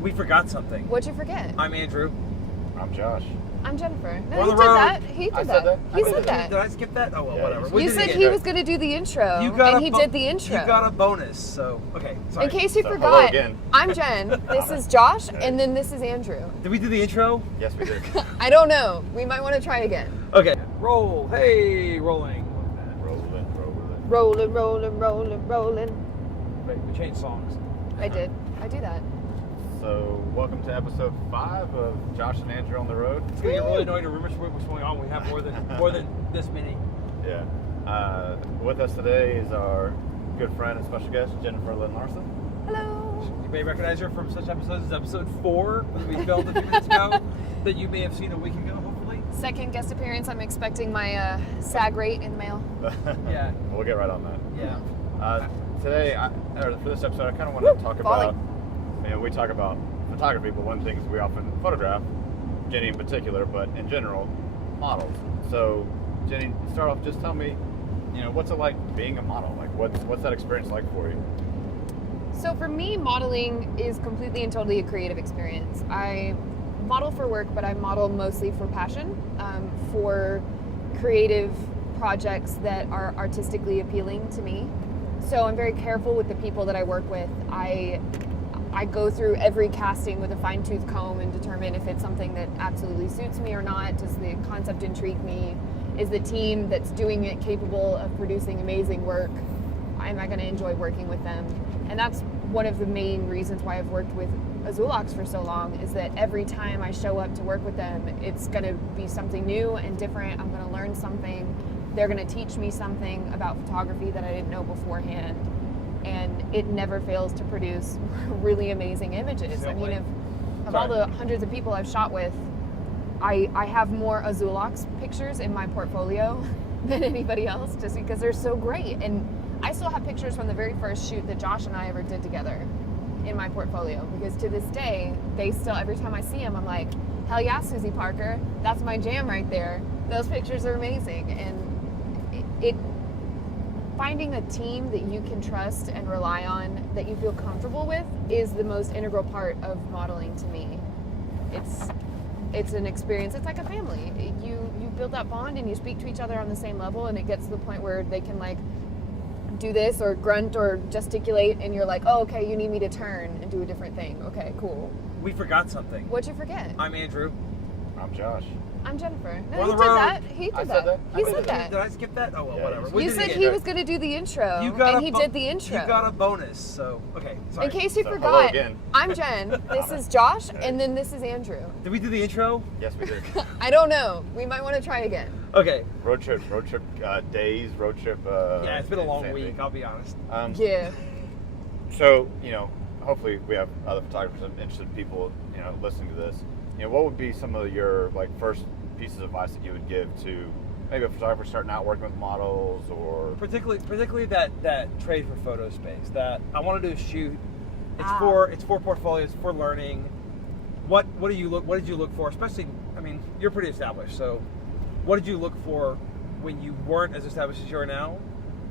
We forgot something. What'd you forget? I'm Andrew. I'm Josh. I'm Jennifer. We're No, on he the did road. that. He did that. He said that. Did I skip that? Oh, well, Yeah, whatever. you We You did it said again. he was going to do the intro, and he did the intro. You got a bonus, so, okay, sorry. In case you Hello forgot, again. I'm Jen, this is Josh, and then this is Andrew. Did we do the intro? Yes, we did. I don't know. We might want to try again. Okay. Roll. Hey, rolling. Rolling. Rolling. Wait, we changed songs. I did. I do that. So, welcome to episode 5 of Josh and Andrew on the road. It's gonna get really annoying to remember what's going on. We have more than this many. Yeah. With us today is our good friend and special guest, Jennifer Lynn Larsen. Hello. You may recognize her from such episodes as episode 4 that we filmed a few minutes ago that you may have seen a week ago, hopefully. Second guest appearance. I'm expecting my SAG rate in the mail. Yeah. We'll get right on that. Yeah. Today, for this episode, I kind of want to talk Falling. about, we talk about photography, but one of the things we often photograph, Jenny in particular, but in general, models. So, Jenny, start off, just tell me, what's it like being a model? Like, what's that experience like for you? So for me, modeling is completely and totally a creative experience. I model for work, but I model mostly for passion, for creative projects that are artistically appealing to me. So I'm very careful with the people that I work with. I go through every casting with a fine-tooth comb and determine if it's something that absolutely suits me or not. Does the concept intrigue me? Is the team that's doing it capable of producing amazing work? Am I going to enjoy working with them? And that's one of the main reasons why I've worked with AzulOx for so long, is that every time I show up to work with them, it's going to be something new and different. I'm going to learn something. They're going to teach me something about photography that I didn't know beforehand. And it never fails to produce really amazing images. I mean, of all the hundreds of people I've shot with, I have more AzulOx pictures in my portfolio than anybody else, just because they're so great. And I still have pictures from the very first shoot that Josh and I ever did together in my portfolio, because to this day, they still, every time I see them, I'm like, hell yeah, Susie Parker, that's my jam right there. Those pictures are amazing. And finding a team that you can trust and rely on, that you feel comfortable with, is the most integral part of modeling to me. It's an experience. It's like a family. You build that bond and you speak to each other on the same level, and it gets to the point where they can like do this or grunt or gesticulate, and you're like, oh, okay, you need me to turn and do a different thing. Okay, cool. We forgot something. What'd you forget? I'm Andrew. I'm Josh. I'm Jennifer. We're No, on he the did road. that. He did that. He said that. Did I skip that? Oh, well, Yeah, whatever. you We You did it said again. he was going to do the intro, and he did the intro. You got a bonus, so, okay, sorry. In case you So, hello forgot, again. I'm Jen, this is Josh, and then this is Andrew. Did we do the intro? Yes, we did. I don't know. We might want to try again. Okay. road trip days, road trip. Yeah, it's been a long insanity. week, I'll be honest. Yeah. So, hopefully we have other photographers and interested people, listening to this. What would be some of your first pieces of advice that you would give to maybe a photographer starting out working with models, or Particularly that trade for photo space that I want to do a shoot. It's for portfolio, it's for learning. What did you look for? Especially, I mean, you're pretty established, so what did you look for when you weren't as established as you are now?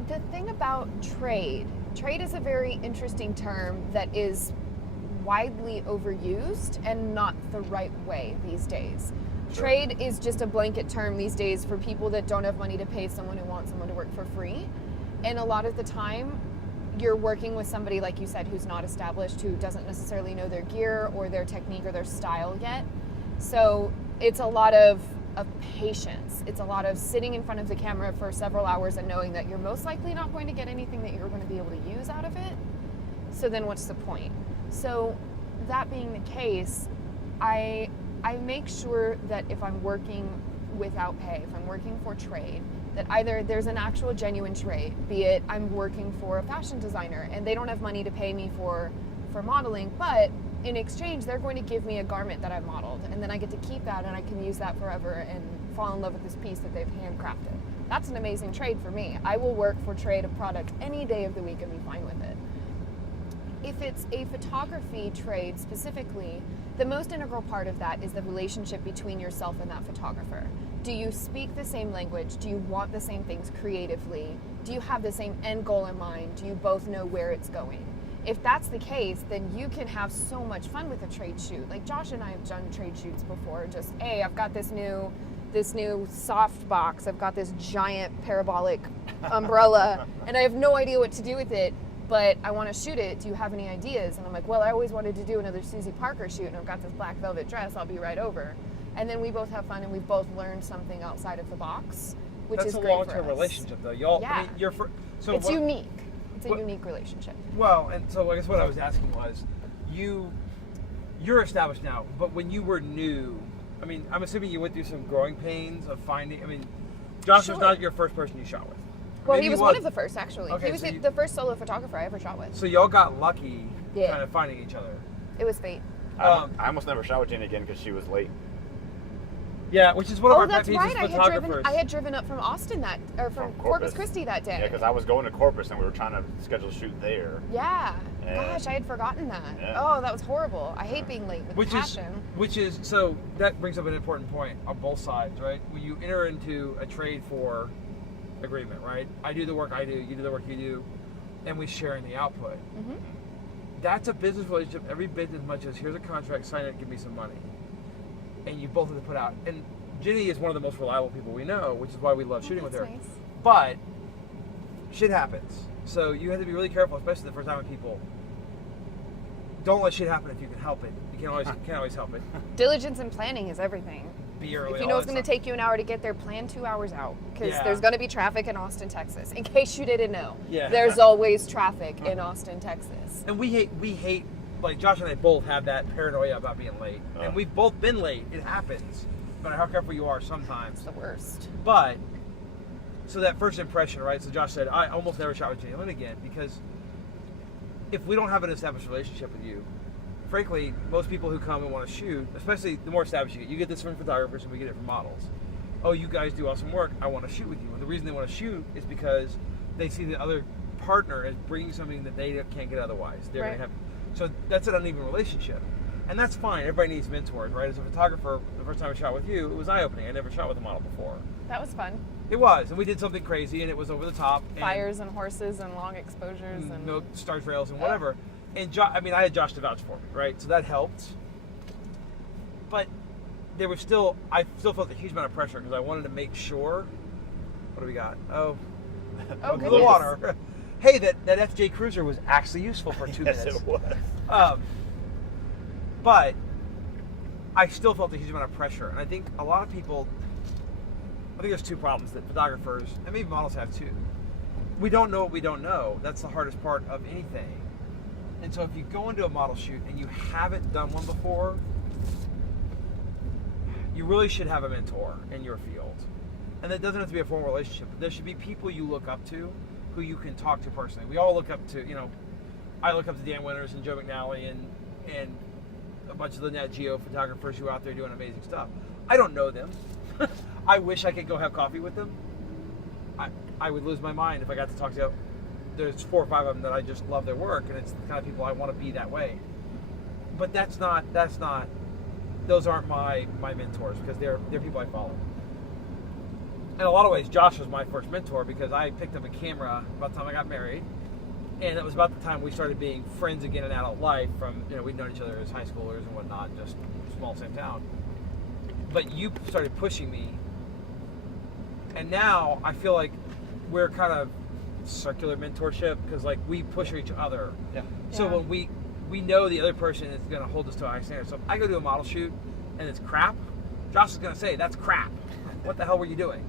The thing about trade is a very interesting term that is widely overused and not the right way these days. Sure. Trade is just a blanket term these days for people that don't have money to pay someone who wants someone to work for free. And a lot of the time, you're working with somebody, like you said, who's not established, who doesn't necessarily know their gear or their technique or their style yet. So it's a lot of patience. It's a lot of sitting in front of the camera for several hours and knowing that you're most likely not going to get anything that you're going to be able to use out of it. So then what's the point? So that being the case, I make sure that if I'm working without pay, if I'm working for trade, that either there's an actual genuine trade, be it I'm working for a fashion designer and they don't have money to pay me for modeling, but in exchange they're going to give me a garment that I've modeled, and then I get to keep that and I can use that forever and fall in love with this piece that they've handcrafted. That's an amazing trade for me. I will work for trade of product any day of the week and be fine with it. If it's a photography trade specifically, the most integral part of that is the relationship between yourself and that photographer. Do you speak the same language? Do you want the same things creatively? Do you have the same end goal in mind? Do you both know where it's going? if that's the case, then you can have so much fun with a trade shoot. Like Josh and I have done trade shoots before. Just, hey, I've got this new soft box. I've got this giant parabolic umbrella, and I have no idea what to do with it, but I want to shoot it. Do you have any ideas? And I'm like, well, I always wanted to do another Susie Parker shoot, and I've got this black velvet dress. I'll be right over. And then we both have fun, and we've both learned something outside of the box, which is great for us. That's a long-term relationship, though. Y'all, yeah. I mean, It's unique. It's a unique relationship. Well, and so I guess what I was asking was, you're established now, but when you were new, I mean, I'm assuming you went through some growing pains of finding. I mean, Josh was not your first person you shot with. Well, he was one of the first, actually. Okay, he was the first solo photographer I ever shot with. So y'all got lucky, kind of finding each other. It was fate. I almost never shot with Jenny again because she was late. Yeah, which is one of our pet that's peeves right. as photographers. I had driven up from Austin from Corpus Christi that day. Yeah, because I was going to Corpus and we were trying to schedule a shoot there. Yeah. And gosh, I had forgotten that. Yeah. Oh, that was horrible. I hate being late with passion. So that brings up an important point on both sides, right? When you enter into a trade for agreement, right? I do the work I do, you do the work you do, and we share in the output. Mm-hmm. That's a business relationship every bit as much as here's a contract, sign it, give me some money. And you both have to put out. And Jenny is one of the most reliable people we know, which is why we love shooting with her. Nice. But shit happens. So you have to be really careful, especially the first time with people. Don't let shit happen if you can help it. You can't always help it. Diligence and planning is everything. Be early. If you know it's going to take you an hour to get there, plan 2 hours out. Because there's going to be traffic in Austin, Texas. In case you didn't know. Yeah. There's always traffic in Austin, Texas. And we hate, like Josh and I both have that paranoia about being late. And we've both been late. It happens. No matter how careful you are sometimes. It's the worst. But, so that first impression, right? So Josh said, I almost never shot with Jenny Lynn again because if we don't have an established relationship with you, frankly, most people who come and want to shoot, especially the more established you get this from photographers and we get it from models. Oh, you guys do awesome work. I want to shoot with you. And the reason they want to shoot is because they see the other partner as bringing something that they can't get otherwise. They're right. going to have. So that's an uneven relationship. And that's fine. Everybody needs mentors, right? As a photographer, the first time I shot with you, it was eye-opening. I never shot with a model before. That was fun. It was. And we did something crazy, and it was over the top. Fires and horses and long exposures. And no star trails and whatever. And I had Josh to vouch for me, right? So that helped. But I still felt a huge amount of pressure because I wanted to make sure. What do we got? Oh, the water. Hey, that FJ Cruiser was actually useful for 2 minutes. Yes, it was. But I still felt a huge amount of pressure, and I think a lot of people. I think there's two problems that photographers and maybe models have too. We don't know what we don't know. That's the hardest part of anything. And so if you go into a model shoot and you haven't done one before, you really should have a mentor in your field. And that doesn't have to be a formal relationship. There should be people you look up to who you can talk to personally. We all look up to, I look up to Dan Winters and Joe McNally and a bunch of the Nat Geo photographers who are out there doing amazing stuff. I don't know them. I wish I could go have coffee with them. I would lose my mind if I got to talk to. There's 4 or 5 of them that I just love their work, and it's the kind of people I want to be that way. But that's not. Those aren't my mentors because they're people I follow. In a lot of ways, Josh was my first mentor because I picked up a camera about the time I got married, and it was about the time we started being friends again in adult life. From we'd known each other as high schoolers and whatnot, just small same town. But you started pushing me, and now I feel like we're kind of circular mentorship because like we push each other. Yeah. So when we know the other person is going to hold us to a high standard. So if I go to a model shoot and it's crap, Josh is going to say that's crap. What the hell were you doing?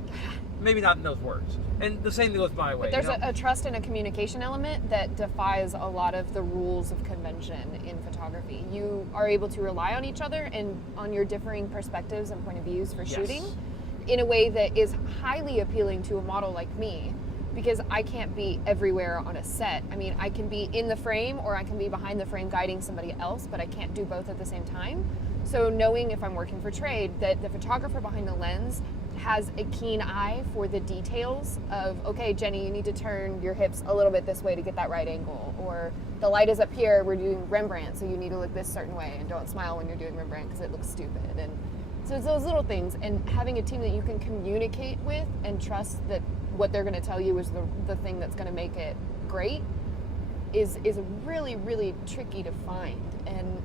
Maybe not in those words. And the same thing goes my way. But there's a trust and a communication element that defies a lot of the rules of convention in photography. You are able to rely on each other and on your differing perspectives and point of views for shooting in a way that is highly appealing to a model like me, because I can't be everywhere on a set. I mean, I can be in the frame or I can be behind the frame guiding somebody else, but I can't do both at the same time. So knowing if I'm working for trade that the photographer behind the lens has a keen eye for the details of, okay, Jenny, you need to turn your hips a little bit this way to get that right angle, or the light is up here, we're doing Rembrandt, so you need to look this certain way, and don't smile when you're doing Rembrandt because it looks stupid. And so it's those little things, and having a team that you can communicate with and trust that what they're going to tell you is the thing that's going to make it great is really, really tricky to find. And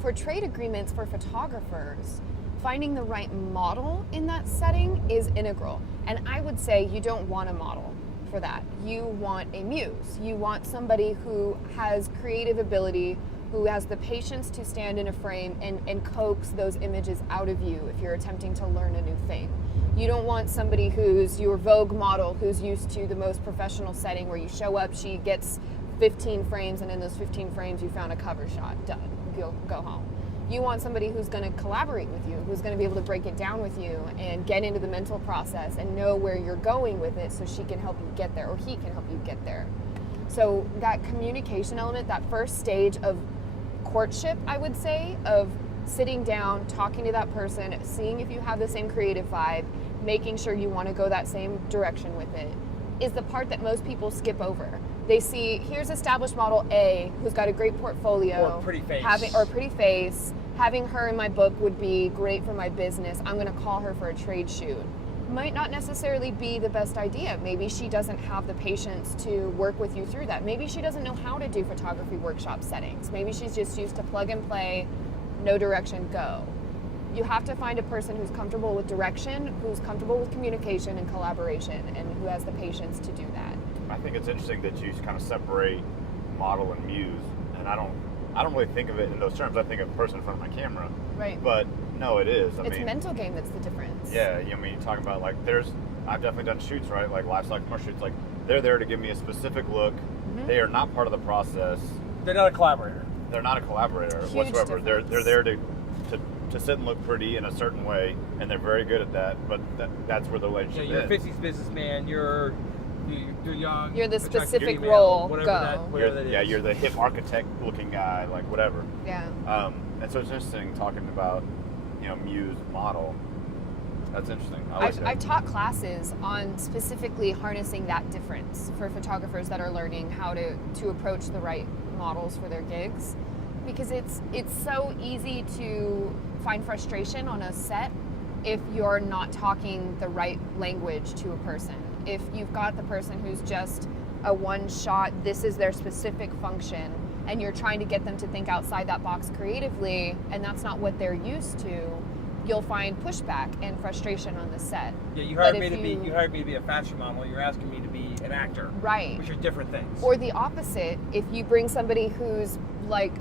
for trade agreements for photographers, finding the right model in that setting is integral. And I would say you don't want a model for that. You want a muse. You want somebody who has creative ability, who has the patience to stand in a frame and coax those images out of you if you're attempting to learn a new thing. You don't want somebody who's your Vogue model who's used to the most professional setting where you show up, she gets 15 frames, and in those 15 frames you found a cover shot. Done. Go home. You want somebody who's going to collaborate with you, who's going to be able to break it down with you and get into the mental process and know where you're going with it so she can help you get there, or he can help you get there. So that communication element, that first stage of courtship, I would say, of sitting down, talking to that person, seeing if you have the same creative vibe, making sure you want to go that same direction with it, is the part that most people skip over. They see, here's established model A who's got a great portfolio. Or a pretty face. Having her in my book would be great for my business. I'm going to call her for a trade shoot. Might not necessarily be the best idea. Maybe she doesn't have the patience to work with you through that. Maybe she doesn't know how to do photography workshop settings. Maybe she's just used to plug and play, no direction, go. You have to find a person who's comfortable with direction, who's comfortable with communication and collaboration, and who has the patience to do that. I think it's interesting that you kind of separate model and muse, and I don't really think of it in those terms. I think of person in front of my camera. Right. But no, it is. It's mental game that's the difference. Yeah, I mean, you talk about like I've definitely done shoots, right? Like lifestyle commercial shoots. Like they're there to give me a specific look. Mm-hmm. They are not part of the process. They're not a collaborator. They're not a collaborator Huge whatsoever. difference. They're there to sit and look pretty in a certain way, and they're very good at that. But that's where the relationship is. You're a 50s businessman. You're young. You're the attractive specific female, role. whatever that is. You're the hip architect-looking guy, like whatever. Yeah. And so it's interesting talking about, muse model. That's interesting. I like that. I've taught classes on specifically harnessing that difference for photographers that are learning how to approach the right models for their gigs, because it's so easy to find frustration on a set if you're not talking the right language to a person. If you've got the person who's just a one shot, this is their specific function, and you're trying to get them to think outside that box creatively, and that's not what they're used to, you'll find pushback and frustration on the set. Yeah, you hired me to be a fashion model. You're asking me to be an actor, right? Which are different things. Or the opposite, if you bring somebody who's like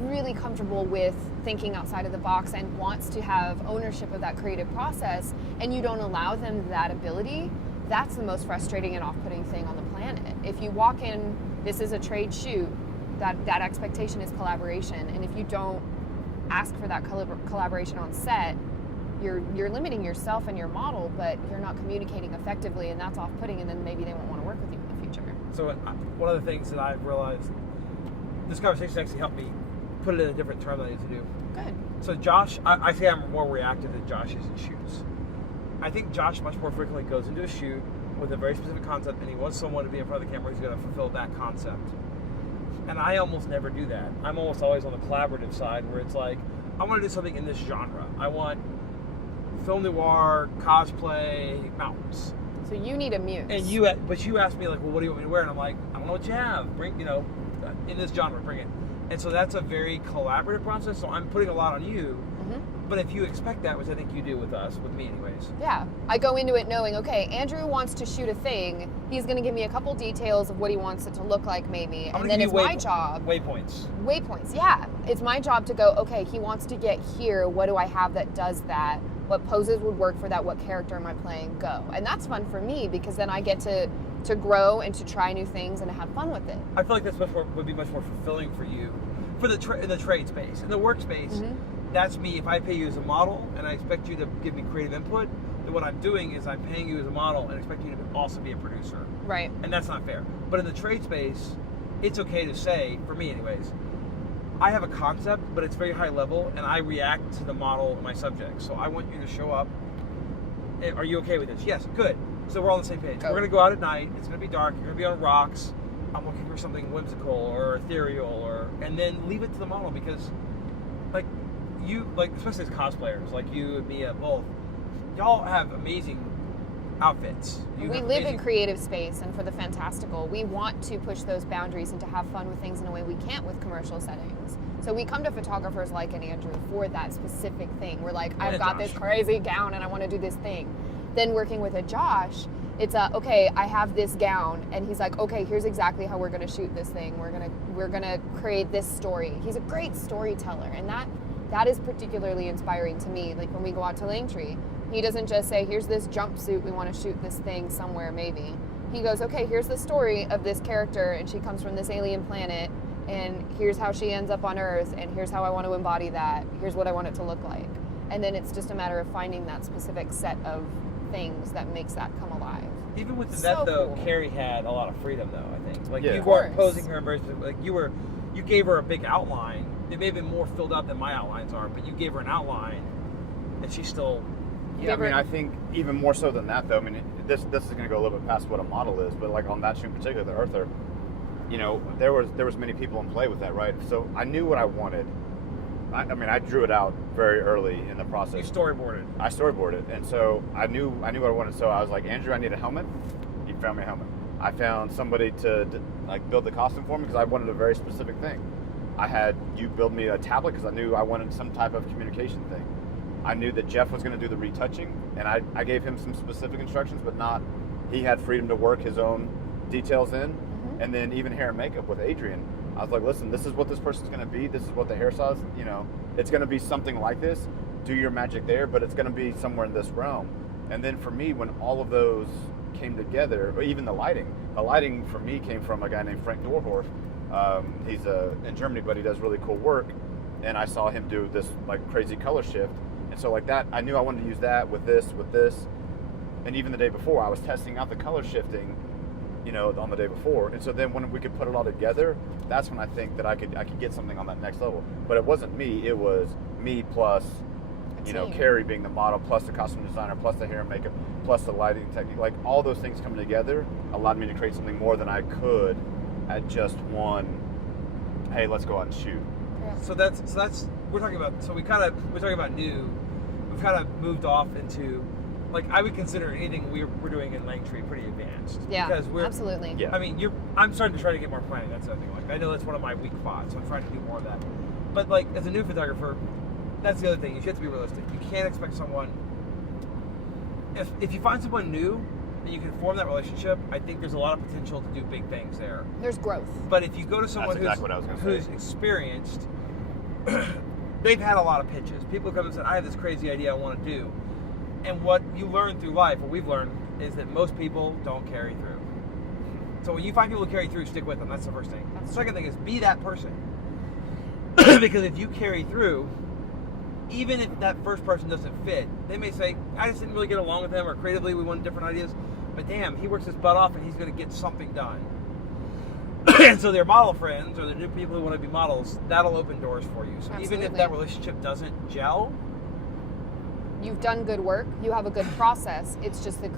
really comfortable with thinking outside of the box and wants to have ownership of that creative process, and you don't allow them that ability, that's the most frustrating and off-putting thing on the planet. If you walk in, this is a trade shoot, that expectation is collaboration, and if you don't ask for that collaboration on set, you're limiting yourself and your model, but you're not communicating effectively, and that's off-putting, and then maybe they won't want to work with you in the future. So one of the things that I've realized, this conversation actually helped me put it in a different term than I need to do. Good. So Josh, I say I'm more reactive than Josh is in shoots. I think Josh much more frequently goes into a shoot with a very specific concept, and he wants someone to be in front of the camera who's going to fulfill that concept. And I almost never do that. I'm almost always on the collaborative side, where it's like, I want to do something in this genre. I want film noir, cosplay, mountains. So you need a muse. But you asked me, like, well, what do you want me to wear? And I'm like, I don't know what you have. Bring, in this genre, bring it. And so that's a very collaborative process. So I'm putting a lot on you. Mm-hmm. But if you expect that, which I think you do with us, with me anyways. Yeah. I go into it knowing, okay, Andrew wants to shoot a thing. He's going to give me a couple details of what he wants it to look like, maybe. And then it's my job. Waypoints, yeah. It's my job to go, okay, he wants to get here. What do I have that does that? What poses would work for that? What character am I playing? Go. And that's fun for me, because then I get to grow and to try new things and to have fun with it. I feel like that's would be much more fulfilling for you, for in the trade space. In the workspace, mm-hmm. That's me. If I pay you as a model and I expect you to give me creative input, then what I'm doing is I'm paying you as a model and expecting you to also be a producer. Right. And that's not fair. But in the trade space, it's okay to say, for me anyways, I have a concept, but it's very high level, and I react to the model and my subject. So I want you to show up. Are you okay with this? Yes, good. So we're all on the same page. We're going to go out at night. It's going to be dark. You're going to be on rocks. I'm looking for something whimsical or ethereal, and then leave it to the model, because, especially as cosplayers, like you and Mia both, y'all have amazing outfits. We live in creative space, and for the fantastical, we want to push those boundaries and to have fun with things in a way we can't with commercial settings. So we come to photographers like an Andrew for that specific thing. We're like, I've got this crazy gown and I want to do this thing. Then working with a Josh, it's okay, I have this gown, and he's like, okay, here's exactly how we're gonna shoot this thing. We're gonna create this story. He's a great storyteller, and that is particularly inspiring to me. Like when we go out to Langtree, he doesn't just say, here's this jumpsuit, we want to shoot this thing somewhere maybe. He goes, okay, here's the story of this character, and she comes from this alien planet, and here's how she ends up on Earth, and here's how I want to embody that. Here's what I want it to look like. And then it's just a matter of finding that specific set of things that makes that come alive. Even with So that though, cool. Carrie had a lot of freedom though, I think. Like Yeah. you Of weren't course. posing her in very specific, like you gave her a big outline. It may have been more filled out than my outlines are, but you gave her an outline and she still Yeah, I mean, I think even more so than that, though. I mean, this is going to go a little bit past what a model is, but like on that shoot in particular, the Earther, you know, there was many people in play with that, right? So I knew what I wanted. I mean, I drew it out very early in the process. you storyboarded. I storyboarded, and so I knew what I wanted. So I was like, Andrew, I need a helmet. You found me a helmet. I found somebody to like build the costume for me because I wanted a very specific thing. I had you build me a tablet because I knew I wanted some type of communication thing. I knew that Jeff was going to do the retouching, and I gave him some specific instructions, but not. He had freedom to work his own details in, and then even hair and makeup with Adrian. I was like, listen, this is what this person's going to be. This is what the hairstyle is. You know, it's going to be something like this. Do your magic there, but it's going to be somewhere in this realm. And then for me, when all of those came together, or even the lighting for me came from a guy named Frank Dorhorf. He's in Germany, but he does really cool work. And I saw him do this like crazy color shift. And so like that, I knew I wanted to use that with this. And even the day before, I was testing out the color shifting, you know, on the day before. And so then when we could put it all together, that's when I think that I could get something on that next level. But it wasn't me, it was me plus, you know, Carrie being the model, plus the costume designer, plus the hair and makeup, plus the lighting technique. Like all those things coming together allowed me to create something more than I could at just one, hey, let's go out and shoot. Yeah. So that's we're talking about. So we're talking about new. We've kind of moved off into, like, I would consider anything we're doing in Langtree pretty advanced. Yeah, because we're absolutely. Yeah. I mean, I'm starting to try to get more planning. That's the thing. Like, I know that's one of my weak spots, so I'm trying to do more of that. But like, as a new photographer, that's the other thing. You have to be realistic. You can't expect someone. If you find someone new and you can form that relationship, I think there's a lot of potential to do big things there. There's growth. But if you go to someone That's exactly what I was gonna who's say. experienced, they've had a lot of pitches. People come and say, I have this crazy idea I want to do. And what you learn through life, what we've learned, is that most people don't carry through. So when you find people who carry through, stick with them. That's the first thing. The second thing is be that person. Because if you carry through, even if that first person doesn't fit, they may say, I just didn't really get along with him, or creatively we wanted different ideas. But damn, he works his butt off and he's going to get something done. And so their model friends or the new people who want to be models, that'll open doors for you. So even if Absolutely. that relationship doesn't gel, You've done good work. You have a good process. It's just the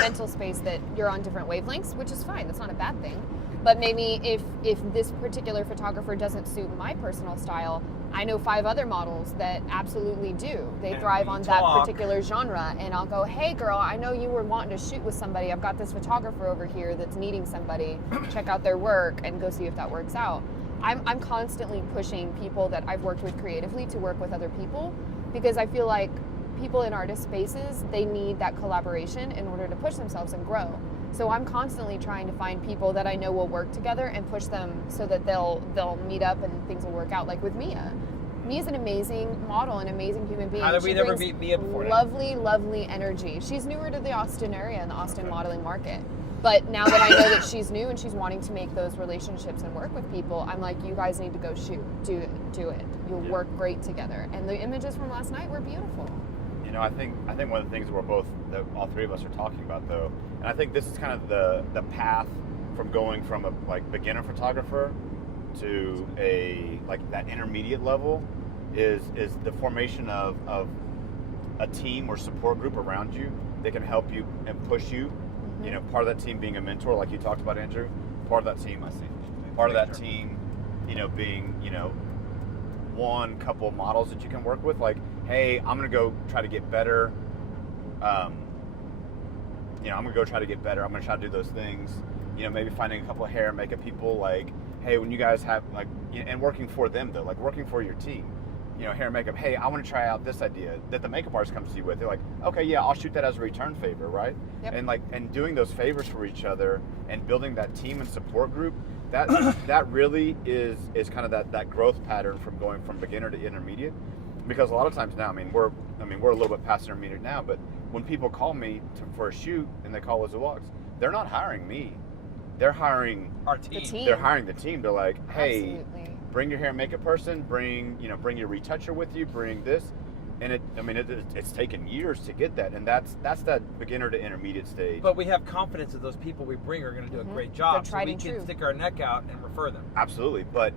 mental space that you're on different wavelengths, which is fine. That's not a bad thing. But maybe if this particular photographer doesn't suit my personal style, I know 5 other models that absolutely do. They And thrive we on that talk. particular genre. And I'll go, hey girl, I know you were wanting to shoot with somebody. I've got this photographer over here that's needing somebody. Check out their work and go see if that works out. I'm constantly pushing people that I've worked with creatively to work with other people, because I feel like people in artist spaces, they need that collaboration in order to push themselves and grow. So I'm constantly trying to find people that I know will work together and push them so that they'll meet up and things will work out. Like with Mia. Mia's an amazing model, an amazing human being. how did we She never brings meet Mia before now? lovely, lovely energy. She's newer to the Austin area and the Austin modeling market. But now that I know that she's new and she's wanting to make those relationships and work with people, I'm like, you guys need to go shoot. Do it. You'll work great together. And the images from last night were beautiful. You know, I think one of the things that all 3 of us are talking about, though, and I think this is kind of the path from going from a like beginner photographer to a like that intermediate level is the formation of a team or support group around you that can help you and push you. Mm-hmm. You know, part of that team being a mentor, like you talked about, Andrew. Part of that team, part of that team, you know, being, you know, one couple models that you can work with. Like, hey, I'm gonna go try to get better I'm gonna go try to get better. I'm gonna try to do those things. Maybe finding a couple of hair and makeup people, like, hey, when you guys have, like, and working for them though, like working for your team. Hair and makeup, hey, I want to try out this idea that the makeup artist comes to you with. They're like, okay, yeah, I'll shoot that as a return favor, right? Yep. And doing those favors for each other and building that team and support group, that really is kind of that growth pattern from going from beginner to intermediate. Because a lot of times now, we're a little bit past intermediate now, but when people call me for a shoot and they call AzulOx, they're not hiring me. They're hiring our team. The team. They're hiring the team. They're like, hey, Absolutely. Bring your hair and makeup person, bring your retoucher with you, bring this. And it's taken years to get that, and that's that beginner to intermediate stage. But we have confidence that those people we bring are going to do a great job, so we can stick our neck out and refer them. Absolutely, but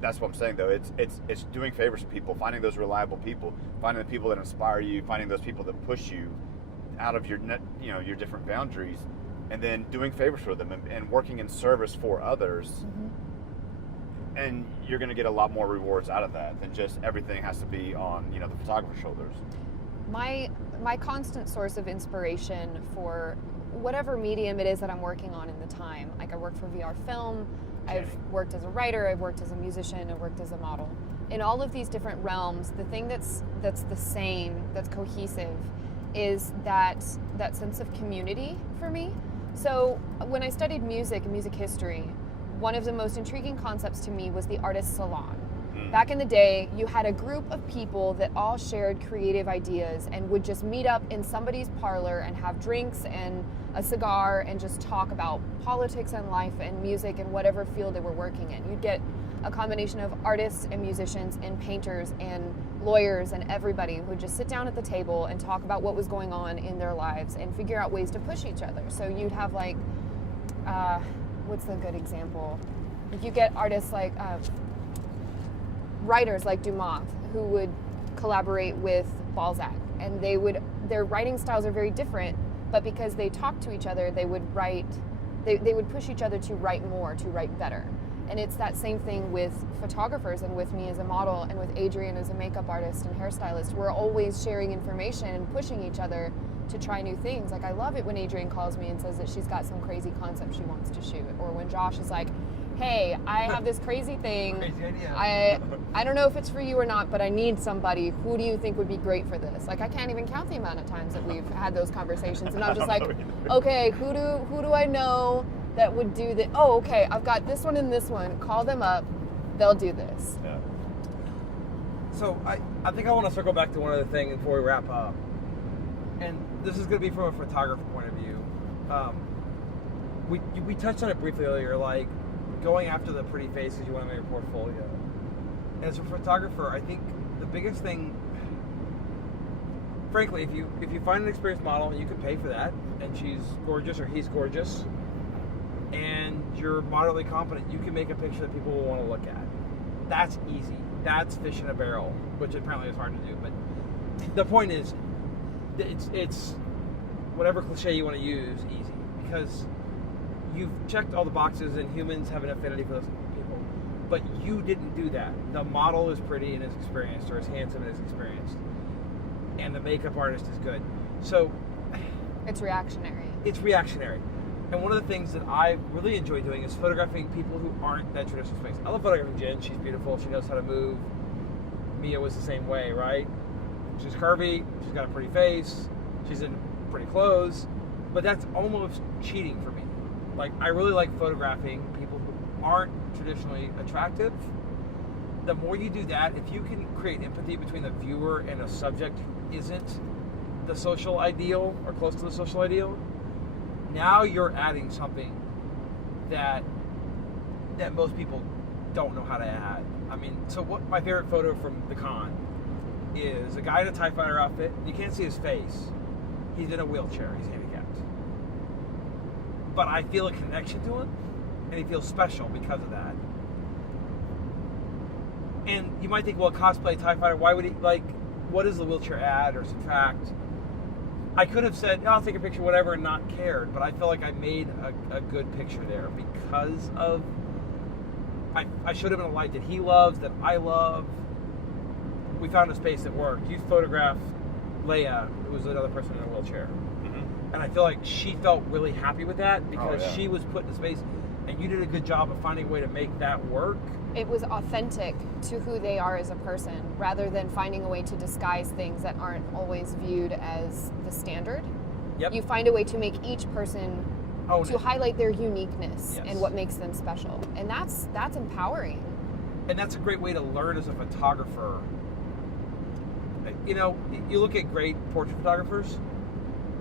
that's what I'm saying though. It's doing favors to people, finding those reliable people, finding the people that inspire you, finding those people that push you out of your your different boundaries, and then doing favors for them and working in service for others. Mm-hmm. And you're going to get a lot more rewards out of that than just everything has to be on the photographer's shoulders. My constant source of inspiration for whatever medium it is that I'm working on in the time. Like, I work for VR film, I've worked as a writer, I've worked as a musician, I've worked as a model. In all of these different realms, the thing that's the same, that's cohesive, is that sense of community for me. So when I studied music and music history, one of the most intriguing concepts to me was the artist salon. Back in the day, you had a group of people that all shared creative ideas and would just meet up in somebody's parlor and have drinks and a cigar and just talk about politics and life and music and whatever field they were working in. You'd get a combination of artists and musicians and painters and lawyers and everybody who would just sit down at the table and talk about what was going on in their lives and figure out ways to push each other. So you'd have like, what's a good example? If you get artists like writers like Dumas who would collaborate with Balzac, and their writing styles are very different, but because they talk to each other, they would push each other to write more, to write better. And it's that same thing with photographers and with me as a model and with Adrian as a makeup artist and hairstylist. We're always sharing information and pushing each other to try new things. Like, I love it when Adrian calls me and says that she's got some crazy concept she wants to shoot, or when Josh is like, hey, I have this crazy thing. Crazy idea. I don't know if it's for you or not, but I need somebody. Who do you think would be great for this? Like, I can't even count the amount of times that we've had those conversations, and I'm just like, okay, who do I know that would do that? Oh, okay, I've got this one and this one. Call them up. They'll do this. Yeah. So I think I want to circle back to one other thing before we wrap up. And this is going to be from a photographer point of view. We touched on it briefly earlier, like going after the pretty faces you want to make your portfolio. And as a photographer, I think the biggest thing, frankly, if you find an experienced model and you can pay for that, and she's gorgeous or he's gorgeous, and you're moderately competent, you can make a picture that people will want to look at. That's easy. That's fish in a barrel, which apparently is hard to do. But the point is, it's whatever cliche you want to use, easy, because you've checked all the boxes and humans have an affinity for those people, but you didn't do that. The model is pretty and is experienced, or is handsome and is experienced, and the makeup artist is good. So it's reactionary. And one of the things that I really enjoy doing is photographing people who aren't that traditional space. I love photographing Jen. She's beautiful. She knows how to move. Mia was the same way, right? She's curvy. She's got a pretty face. She's in pretty clothes. But that's almost cheating for me. Like, I really like photographing people who aren't traditionally attractive. The more you do that, if you can create empathy between the viewer and a subject who isn't the social ideal or close to the social ideal, now you're adding something that most people don't know how to add. I mean, so what my favorite photo from the con is a guy in a TIE fighter outfit. You can't see his face. He's in a wheelchair. He's handicapped. But I feel a connection to him, and he feels special because of that. And you might think, well, cosplay TIE fighter, why would he, like, what does the wheelchair add or subtract? I could have said, I'll take a picture, whatever, and not cared, but I feel like I made a good picture there because of, I showed him in a light that he loves, that I love. We found a space that worked. You photographed Leia, who was another person in a wheelchair. Mm-hmm. And I feel like she felt really happy with that because yeah. she was put in a space, and you did a good job of finding a way to make that work. It was authentic to who they are as a person, rather than finding a way to disguise things that aren't always viewed as the standard. Yep. You find a way to make each person to highlight their uniqueness and what makes them special. And that's empowering. And that's a great way to learn as a photographer. You know, you look at great portrait photographers,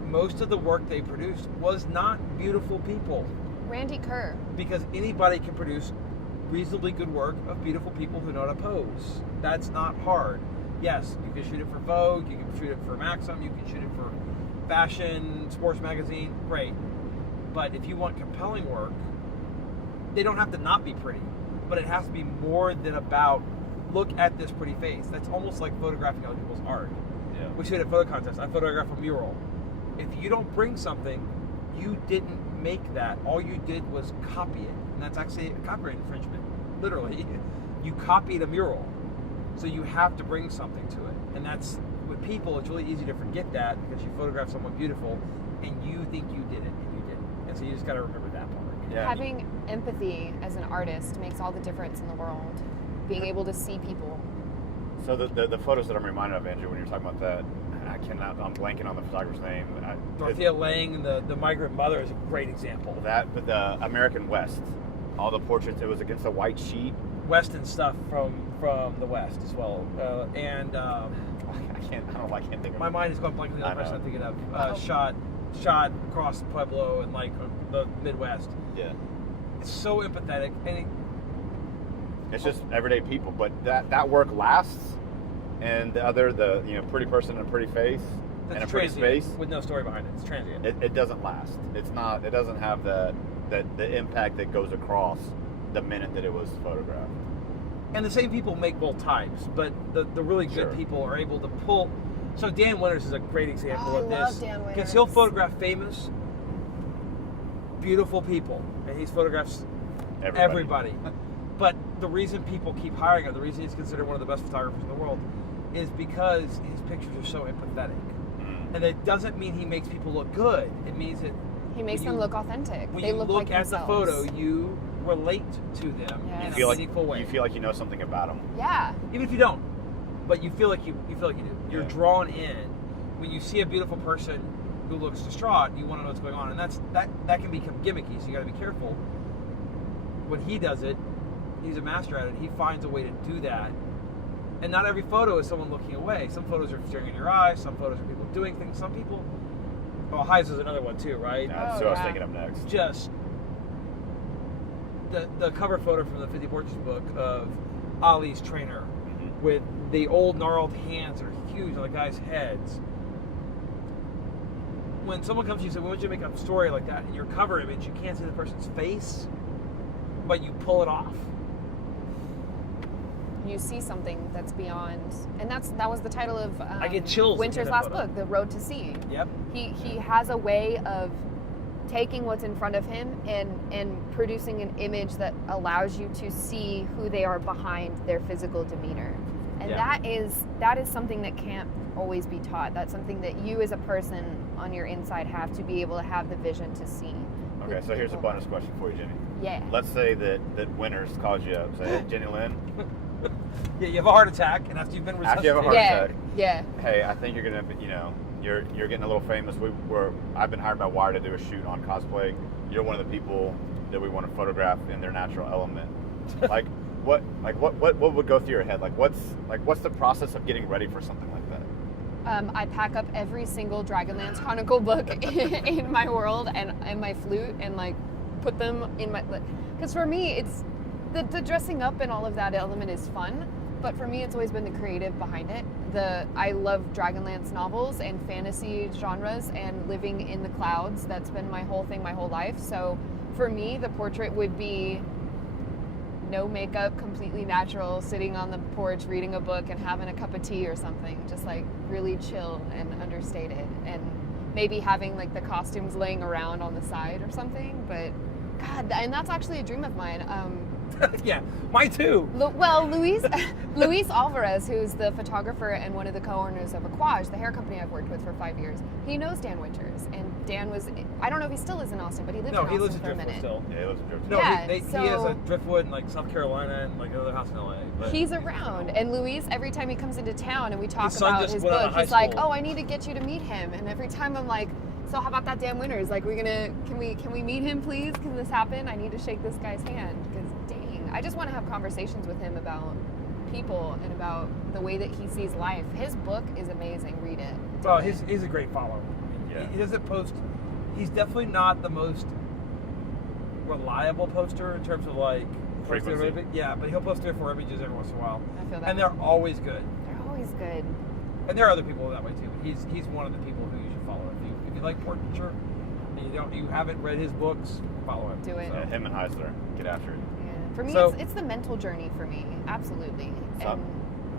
most of the work they produced was not beautiful people. Randy Kerr. Because anybody can produce reasonably good work of beautiful people who know how to pose. That's not hard. Yes, you can shoot it for Vogue, you can shoot it for Maxim, you can shoot it for fashion, sports magazine, great. But if you want compelling work, they don't have to not be pretty, but it has to be more than about, look at this pretty face. That's almost like photographing other people's art. Yeah. We shoot at a photo contest. I photograph a mural. If you don't bring something, you didn't make that. All you did was copy it. And that's actually a copyright infringement. Literally. You copied a mural. So you have to bring something to it. And that's, with people, it's really easy to forget that because you photograph someone beautiful and you think you did it, and you didn't. And so you just got to remember that part. Yeah. Having empathy as an artist makes all the difference in the world. Being able to see people. So the photos that I'm reminded of, Andrew, when you're talking about that, I'm blanking on the photographer's name. Dorothea Lange and the migrant mother is a great example. But the American West, all the portraits, it was against a white sheet. Western stuff from the West as well. I can't think of my it. mind is going blank on the other person I'm thinking of. Shot across Pueblo and like the Midwest. Yeah. It's so empathetic, and it's just everyday people, but that work lasts, and the pretty person and a pretty face and a pretty space with no story behind it. It's transient. It doesn't last. It's not. It doesn't have the impact that goes across the minute that it was photographed. And the same people make both types, but the really good people are able to pull. So Dan Winters is a great example of this. I love Dan Winters. Because he'll photograph famous, beautiful people, and he photographs everybody. But the reason people keep hiring him, the reason he's considered one of the best photographers in the world, is because his pictures are so empathetic. And it doesn't mean he makes people look good. It means that he makes them look authentic. When they you look look like at themselves. the photo, you relate to them in a meaningful way. You feel like you know something about them. Yeah. Even if you don't, but you feel like you do. You're drawn in. When you see a beautiful person who looks distraught, you want to know what's going on, and that can become gimmicky. So you got to be careful. When he does it, he's a master at it. He finds a way to do that. And not every photo is someone looking away. Some photos are staring in your eyes. Some photos are people doing things. Some people. Oh, Highs is another one too, right? That's what I was thinking of next. Just the cover photo from the 50 Portraits book of Ali's trainer with the old gnarled hands that are huge on the guy's heads. When someone comes to you and says, "We want you to make a story like that," in your cover image, you can't see the person's face, but you pull it off. You see something that's beyond, and that was the title of I get chills Winter's looking at last that photo. book, The Road to Sea. Yep. He has a way of taking what's in front of him and producing an image that allows you to see who they are behind their physical demeanor. And that is something that can't always be taught. That's something that you as a person on your inside have to be able to have the vision to see. Okay, so here's a bonus question for you, Jenny. Yeah. Let's say that Winters calls you up, say, "Hey, Jenny Lynn." Yeah, you have a heart attack, and after you've been After you have a heart yeah. attack. Yeah. Hey, I think you're gonna, you're getting a little famous. I've been hired by Wire to do a shoot on cosplay. You're one of the people that we want to photograph in their natural element. What would go through your head? What's the process of getting ready for something like that? I pack up every single Dragonlance Chronicle book in my world and my flute and put them in my, because for me it's the dressing up and all of that element is fun, but for me it's always been the creative behind it. I love Dragonlance novels and fantasy genres and living in the clouds. That's been my whole thing my whole life. So for me the portrait would be no makeup, completely natural, sitting on the porch reading a book and having a cup of tea or something, just really chill and understated, and maybe having the costumes laying around on the side or something. But God, and that's actually a dream of mine. Yeah, mine too. Well, Luis Alvarez, who's the photographer and one of the co-owners of Aquage, the hair company I've worked with for 5 years, he knows Dan Winters. And Dan was, I don't know if he still lives in Austin, but he lived in No, he Austin lives in for a Driftwood minute. still. Yeah, it was a joke. No, Yeah, he so- has a Driftwood in like South Carolina and like another house in LA. But He's around, and Luis, every time he comes into town and we talk His son about just his went out of book, high he's like, school. "Oh, I need to get you to meet him." And every time I'm like, "So how about that Dan Winters? Like, can we meet him, please? Can this happen? I need to shake this guy's hand because dang, I just want to have conversations with him about people and about the way that he sees life. His book is amazing. Read it. Do Oh, it. he's a great follower. Yeah. He doesn't post. He's definitely not the most reliable poster in terms of like posting Frequency. yeah, but he'll post 3 or 4 images every once in a while, I feel that. and they're always good. They're always good. And there are other people that way too. But he's one of the people who you should follow. If you like portraiture, and you haven't read his books, follow him. Do it. Yeah, him and Heisler, get after it. Yeah. For me, So- it's the mental journey for me. Absolutely. Some-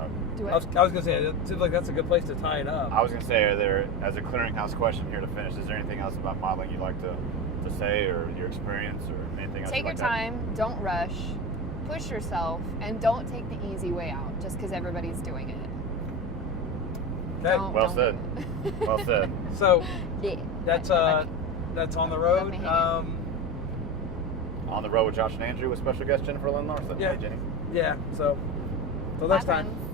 And do I it. was gonna say it seems like that's a good place to tie it up. I was going to say, are there, as a clearinghouse question here to finish, is there anything else about modeling you'd like to say, or your experience, or anything else? Take you'd your like to- time, don't rush, push yourself, and don't take the easy way out just because everybody's doing it. Okay. Well Don't said. do it. Well said. So Yeah. that's Funny. that's on the Love road. Mayhem. On the road with Josh and Andrew with special guest Jennifer Lynn Larsen. Yeah. Hey, Jenny. Yeah. So till next Bye, time. friends.